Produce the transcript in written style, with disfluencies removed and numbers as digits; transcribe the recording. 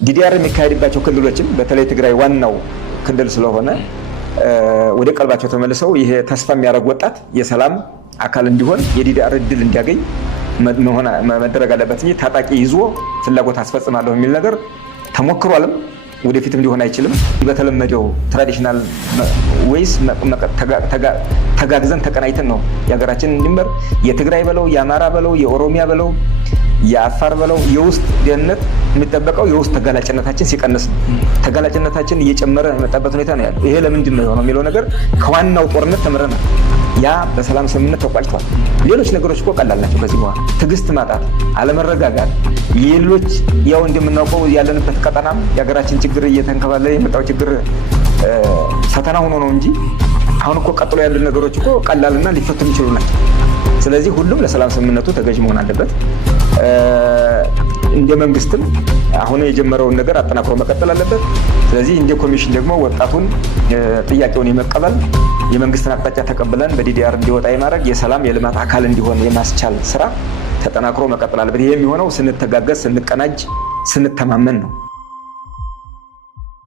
ዲዲአር የሚካሄድባቸው ክልሎችም በተለይ ትግራይ ዋናው ክልል ስለሆነ ወደ ቀልባቸው ተመልሰው ይሄ ተስፋ የሚያደርግ ወጣት የሰላም አካል እንዲሆን የዲዲአር እድል እንዲያገኝ መደረግ አለበት እንጂ ታጣቂ ይዞ ፍላጎት አስፈጽማለሁ የሚል ነገር ተሞክሯልም ወደፊትም ሊሆን አይችልም። በተለመደው ትራዲሽናል ወይስ ተጋግዘን ተቀናይተን ነው የሀገራችን ድንበር የትግራይ በለው የአማራ በለው የኦሮሚያ በለው የአፋር በለው የውስጥ ደህንነት የሚጠበቀው የውስጥ ተጋላጭነታችን ሲቀንስ ነው። ተጋላጭነታችን እየጨመረ የመጣበት ሁኔታ ነው ያለው። ይሄ ለምንድን ነው የሆነው የሚለው ነገር ከዋናው ጦርነት ተምረናል። ያ በሰላም ስምምነት ተቋጭቷል። ሌሎች ነገሮች እኮ ቀላል ናቸው። ከዚህ በኋላ ትዕግስት ማጣት፣ አለመረጋጋት፣ ሌሎች ያው እንደምናውቀው ያለንበት ቀጠናም የሀገራችን ችግር እየተንከባለለ የመጣው ችግር ፈተና ሆኖ ነው እንጂ አሁን እኮ ቀጥሎ ያሉ ነገሮች እኮ ቀላልና ሊፈቱ የሚችሉ ናቸው። ስለዚህ ሁሉም ለሰላም ስምምነቱ ተገዥ መሆን አለበት። እንደ መንግስትም አሁን የጀመረውን ነገር አጠናክሮ መቀጠል አለበት። ስለዚህ እንደ ኮሚሽን ደግሞ ወጣቱን ጥያቄውን የመቀበል የመንግስትን አቅጣጫ ተቀብለን በዲዲአር እንዲወጣ የማድረግ የሰላም የልማት አካል እንዲሆን የማስቻል ስራ ተጠናክሮ መቀጠል አለበት። ይሄ የሚሆነው ስንተጋገዝ፣ ስንቀናጅ፣ ስንተማመን ነው።